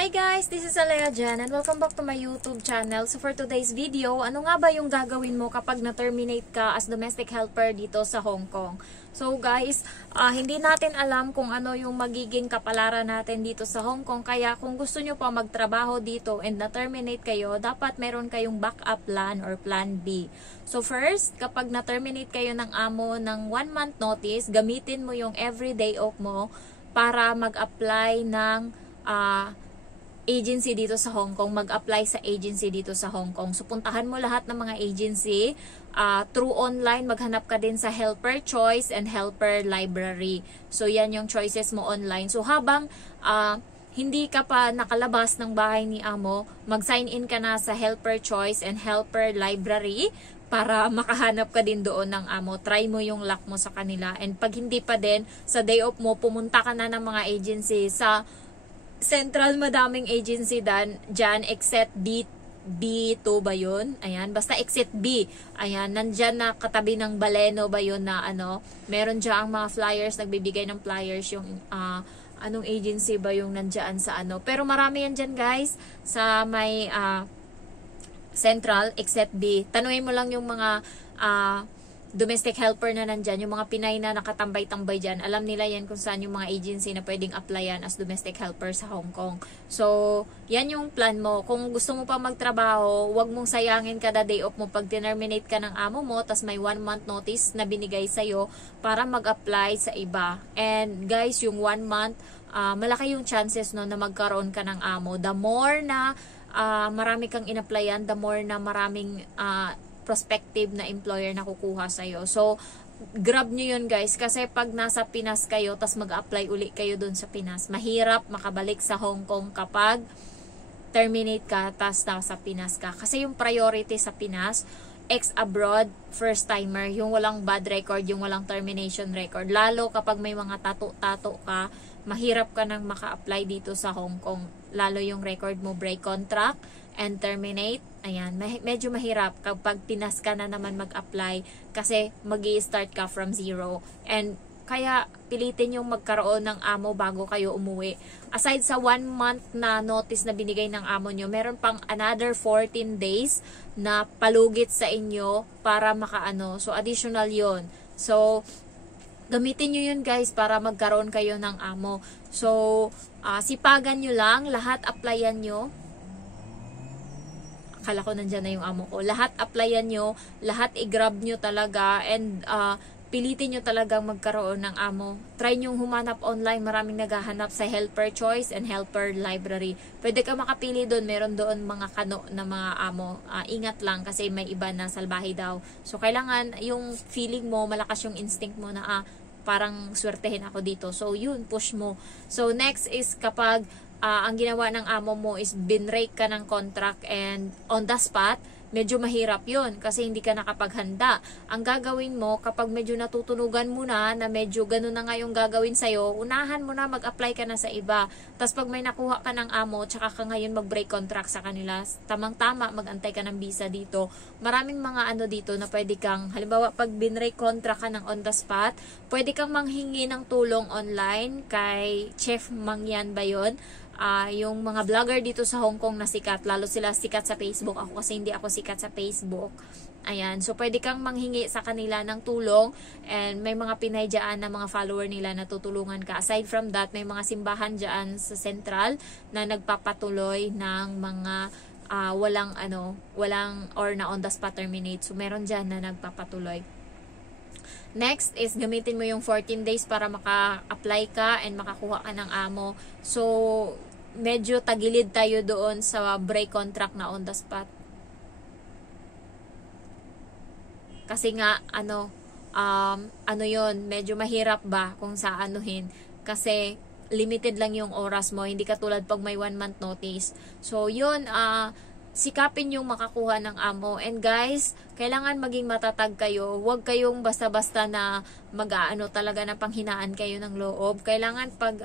Hi guys, this is Alea Jan and welcome back to my YouTube channel. So for today's video, ano nga ba yung gagawin mo kapag na-terminate ka as domestic helper dito sa Hong Kong? So guys, hindi natin alam kung ano yung magiging kapalaran natin dito sa Hong Kong. Kaya kung gusto nyo pa magtrabaho dito and na-terminate kayo, dapat meron kayong backup plan or plan B. So first, kapag na-terminate kayo ng amo ng 1 month notice, gamitin mo yung everyday off mo para mag-apply ng agency dito sa Hong Kong, mag-apply sa agency dito sa Hong Kong. So, puntahan mo lahat ng mga agency through online. Maghanap ka din sa Helper Choice and Helper Library. So, yan yung choices mo online. So, habang hindi ka pa nakalabas ng bahay ni amo, mag-sign in ka na sa Helper Choice and Helper Library para makahanap ka din doon ng amo. Try mo yung luck mo sa kanila. And pag hindi pa din, sa day off mo, pumunta ka na ng mga agency sa Central. Madaming agency dyan except B2 ba yun? Ayan, basta exit B. Ayan, nandyan na katabi ng Baleno ba yun na ano, meron dyan ang mga flyers, nagbibigay ng flyers yung anong agency ba yung nandyan sa ano. Pero marami yan dyan guys, sa may Central, exit B. Tanungin mo lang yung mga domestic helper na nandyan, yung mga Pinay na nakatambay-tambay dyan, alam nila yan kung saan yung mga agency na pwedeng applyan as domestic helper sa Hong Kong. So, yan yung plan mo. Kung gusto mo pa magtrabaho, wag mong sayangin kada day off mo pag terminate ka ng amo mo, tas may 1 month notice na binigay sa'yo para mag-apply sa iba. And guys, yung 1 month, malaki yung chances no na magkaroon ka ng amo. The more na marami kang in-applyan, the more na maraming prospective na employer na kukuha sa'yo. So, grab nyo yun guys. Kasi pag nasa Pinas kayo, tas mag-apply uli kayo dun sa Pinas, mahirap makabalik sa Hong Kong kapag terminate ka, tas nasa Pinas ka. Kasi yung priority sa Pinas, ex-abroad, first-timer, yung walang bad record, yung walang termination record. Lalo kapag may mga tato-tato ka, mahirap ka nang maka-apply dito sa Hong Kong. Lalo yung record mo, break contract and terminate. Ayan, medyo mahirap kapag Pinas ka na naman mag-apply kasi magi-start ka from zero. And kaya pilitin yung magkaroon ng amo bago kayo umuwi. Aside sa 1 month na notice na binigay ng amo nyo, meron pang another 14 days na palugit sa inyo para makaano. So, additional yon. So, gamitin nyo yun guys para magkaroon kayo ng amo. So, sipagan nyo lang, lahat applyan nyo. Akala ko nandyan na yung amo ko. Lahat applyan nyo, lahat i-grab nyo talaga, and pilitin nyo talagang magkaroon ng amo. Try nyo humanap online, maraming naghahanap sa Helper Choice and Helper Library. Pwede ka makapili doon, meron doon mga kano na mga amo. Ingat lang kasi may iba na salbahe daw. So kailangan yung feeling mo, malakas yung instinct mo na parang swertehin ako dito. So yun, push mo. So next is kapag ang ginawa ng amo mo is binrake ka ng contract and on the spot, medyo mahirap yun kasi hindi ka nakapaghanda. Ang gagawin mo, kapag medyo natutunugan mo na medyo ganun na nga yung gagawin sa'yo, unahan mo na, mag-apply ka na sa iba. Tapos pag may nakuha ka ng amo, tsaka ka ngayon mag-break contract sa kanila, tamang-tama, mag-antay ka ng visa dito. Maraming mga ano dito na pwede kang, halimbawa pag binrake contract ka ng on the spot, pwede kang manghingi ng tulong online kay Chef Mangyan ba yun? Yung mga vlogger dito sa Hong Kong na sikat, lalo sila sikat sa Facebook. Ako kasi hindi ako sikat sa Facebook. Ayan, so pwede kang manghingi sa kanila ng tulong, and may mga Pinay dyan na mga follower nila na tutulungan ka. Aside from that, may mga simbahan dyan sa Central na nagpapatuloy ng mga walang or na on the spot terminate. So meron dyan na nagpapatuloy. Next is gamitin mo yung 14 days para maka-apply ka and makakuha ka ng amo. So, medyo tagilid tayo doon sa break contract na on the spot. Kasi nga, yun, medyo mahirap ba kung sa anuhin. Kasi, limited lang yung oras mo, hindi katulad pag may 1 month notice. So, yun, sikapin yung makakuha ng amo. And guys, kailangan maging matatag kayo. Huwag kayong basta-basta na mag-aano talaga na panghinaan kayo ng loob. Kailangan pag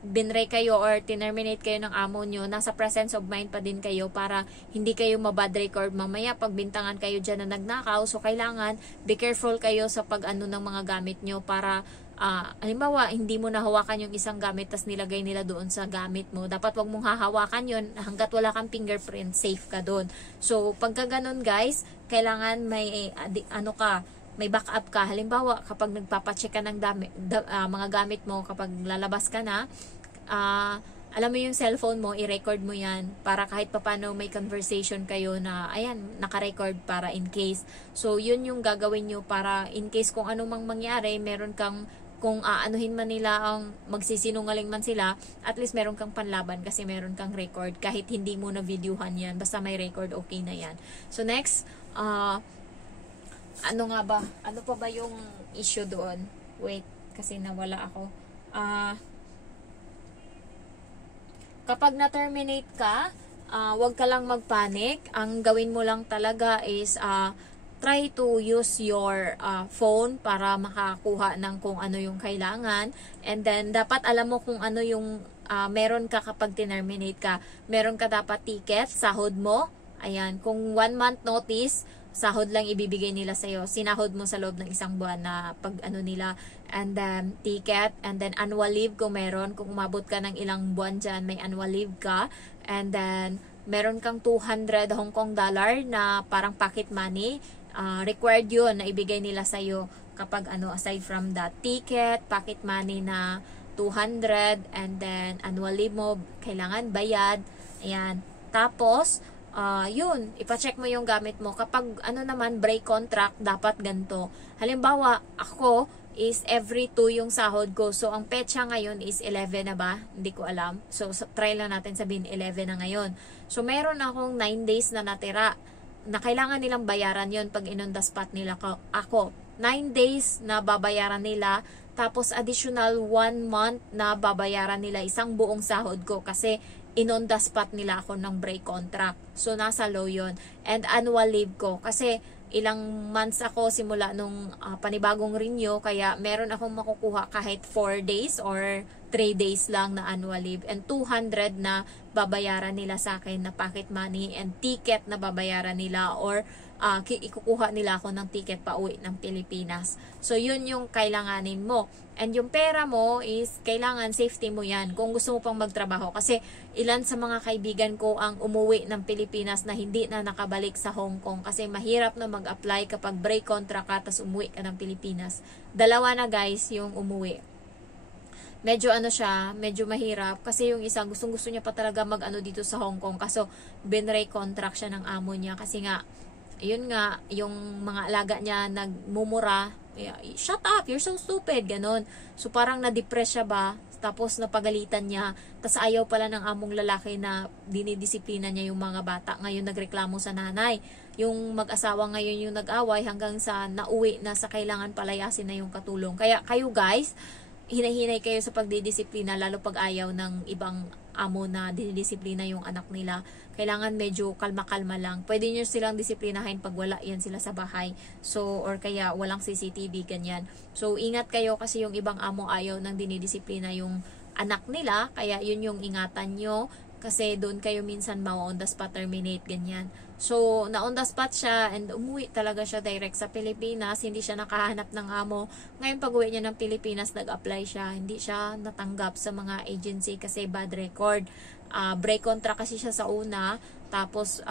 binrake kayo or terminate kayo ng amo nyo, nasa presence of mind pa din kayo para hindi kayo mabad record mamaya pag bintangan kayo dyan na nagnakaw. So kailangan be careful kayo sa pag-ano ng mga gamit nyo para halimbawa, hindi mo nahawakan yung isang gamit tas nilagay nila doon sa gamit mo. Dapat wag mong hahawakan yun hanggat wala kang fingerprint, safe ka doon. So, pagka ganun guys, kailangan may may backup ka. Halimbawa, kapag nagpapacheck ka ng mga gamit mo, kapag lalabas ka na, alam mo yung cellphone mo, i-record mo yan para kahit papano may conversation kayo na, ayan, naka-record para in case. So, yun yung gagawin nyo para in case kung ano mang mangyari, meron kang, kung aanuhin man nila ang magsisinungaling man sila, at least meron kang panlaban kasi meron kang record. Kahit hindi mo na videohan yan, basta may record, okay na yan. So, next, ano nga ba? Ano pa ba yung issue doon? Wait, kasi nawala ako. Kapag na-terminate ka, wag ka lang magpanic. Ang gawin mo lang talaga is try to use your phone para makakuha ng kung ano yung kailangan. And then, dapat alam mo kung ano yung meron ka kapag terminate ka. Meron ka dapat ticket, sahod mo. Ayan, kung 1 month notice, sahod lang ibibigay nila sa'yo. Sinahod mo sa loob ng isang buwan na pag ano nila. And then, ticket. And then, annual leave kung meron. Kung umabot ka ng ilang buwan dyan, may annual leave ka. And then, meron kang 200 Hong Kong dollar na parang pocket money. Required yun na ibigay nila sa'yo kapag ano, aside from that ticket, pocket money na 200. And then, annual leave mo, kailangan bayad. Ayan. Tapos, yun, ipacheck mo yung gamit mo. Kapag ano naman, break contract, dapat ganito. Halimbawa, ako is every 2 yung sahod ko. So, ang petsa ngayon is 11 na ba? Hindi ko alam. So, try lang natin sabihin 11 na ngayon. So, meron akong 9 days na natira na kailangan nilang bayaran yon pag in on the spot nila ako. 9 days na babayaran nila. Tapos, additional 1 month na babayaran nila isang buong sahod ko kasi in on the spot nila ako ng break contract. So, nasa low yun. And annual leave ko. Kasi, ilang months ako simula nung panibagong renew. Kaya, meron akong makukuha kahit 4 days or 3 days lang na annual leave. And 200 na babayaran nila sa akin na pocket money. And ticket na babayaran nila or ikukuha nila ako ng ticket pa uwi ng Pilipinas. So, yun yung kailanganin mo. And yung pera mo is, kailangan safety mo yan kung gusto mo pang magtrabaho. Kasi, ilan sa mga kaibigan ko ang umuwi ng Pilipinas na hindi na nakabalik sa Hong Kong. Kasi, mahirap na mag-apply kapag break contract ka, tapos umuwi ka ng Pilipinas. 2 na guys yung umuwi. Medyo ano siya, medyo mahirap. Kasi yung isa, gustong-gusto niya pa talaga mag-ano dito sa Hong Kong. Kaso, binrake contract siya ng amo niya. Kasi nga, yun nga, yung mga alaga niya nagmumura, shut up, you're so stupid, ganon. So parang na-depress siya ba, tapos napagalitan niya, tas ayaw pala ng among lalaki na dinidisiplina niya yung mga bata. Ngayon nagreklamo sa nanay. Yung mag-asawa ngayon yung nag-away hanggang sa nauwi na sa kailangan palayasin na yung katulong. Kaya kayo guys, hinahinay kayo sa pagdidisiplina, lalo pag ayaw ng ibang amo na dinidisiplina yung anak nila. Kailangan medyo kalma-kalma lang. Pwede nyo silang disiplinahin pag wala yan sila sa bahay. So, or kaya walang CCTV, ganyan. So, ingat kayo kasi yung ibang amo ayaw nang dinidisiplina yung anak nila. Kaya yun yung ingatan nyo. Kasi doon kayo minsan on the spot terminate, ganyan. So, na on the spot siya and umuwi talaga siya direct sa Pilipinas. Hindi siya nakahanap ng amo. Ngayon pag uwi niya ng Pilipinas, nag-apply siya. Hindi siya natanggap sa mga agency kasi bad record. Break contract kasi siya sa una. Tapos,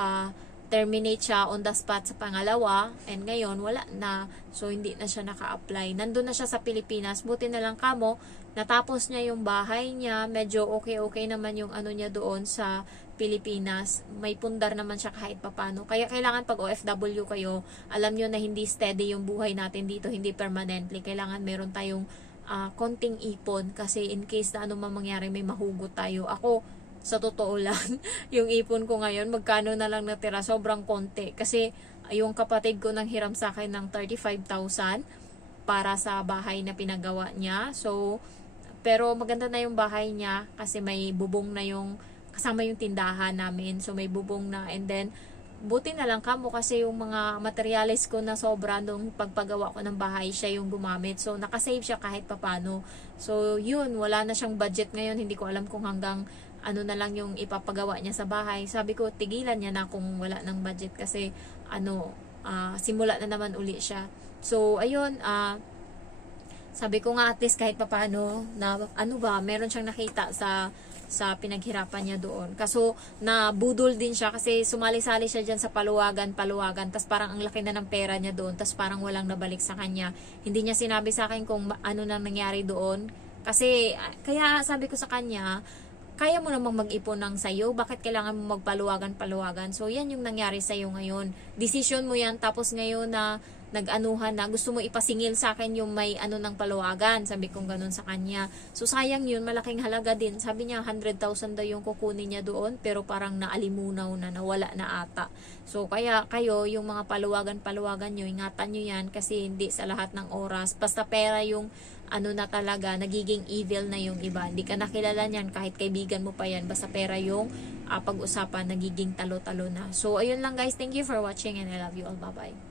terminate siya on the spot sa pangalawa. And ngayon, wala na. So, hindi na siya naka-apply. Nandun na siya sa Pilipinas. Buti na lang kamo, natapos niya yung bahay niya. Medyo okay naman yung ano niya doon sa Pilipinas. May pundar naman siya kahit papano. Kaya kailangan pag OFW kayo, alam nyo na hindi steady yung buhay natin dito, hindi permanently. Kailangan meron tayong konting ipon kasi in case na ano man mangyari, may mahugot tayo. Ako, sa totoo lang, yung ipon ko ngayon, magkano na lang natira, sobrang konti. Kasi yung kapatid ko nang hiram sa akin ng 35,000 para sa bahay na pinagawa niya. So, pero maganda na yung bahay niya kasi may bubong na yung kasama yung tindahan namin. So, may bubong na. And then, buti na lang kamo kasi yung mga materials ko na sobra nung pagpagawa ko ng bahay, siya yung gumamit. So, nakasave siya kahit papano. So, yun. Wala na siyang budget ngayon. Hindi ko alam kung hanggang ano na lang yung ipapagawa niya sa bahay. Sabi ko, tigilan niya na kung wala ng budget kasi simula na naman uli siya. So, ayun, Sabi ko nga at least kahit papaano na ano ba, meron siyang nakita sa pinaghirapan niya doon. Kaso na budol din siya kasi sumali-sali siya diyan sa paluwagan, tas parang ang laki na ng pera niya doon, tas parang walang nabalik sa kanya. Hindi niya sinabi sa akin kung ano nang nangyari doon. Kasi kaya sabi ko sa kanya, kaya mo namang mag-ipon ng sayo, bakit kailangan mo magpaluwagan-paluwagan? So, yan yung nangyari sa'yo ngayon. Decision mo yan, tapos ngayon na nag-anuhan na, gusto mo ipasingil sa akin yung may ano ng paluwagan. Sabi kong ganun sa kanya. So, sayang yun, malaking halaga din. Sabi niya, 100,000 daw yung kukunin niya doon, pero parang naalimunaw na, nawala na ata. So, kaya kayo, yung mga paluwagan-paluwagan nyo, ingatan nyo yan, kasi hindi sa lahat ng oras. Basta pera yung ano na talaga, nagiging evil na yung iba. Hindi ka nakilala niyan, kahit kaibigan mo pa yan, basta pera yung pag-usapan, nagiging talo-talo na. So, ayun lang guys. Thank you for watching and I love you all. Bye-bye.